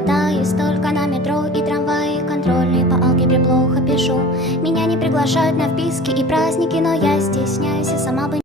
катаюсь только на метро и трамвае. Контрольные по алгебре плохо пишу. Меня не приглашают на вписки и праздники, но я стесняюсь и сама бы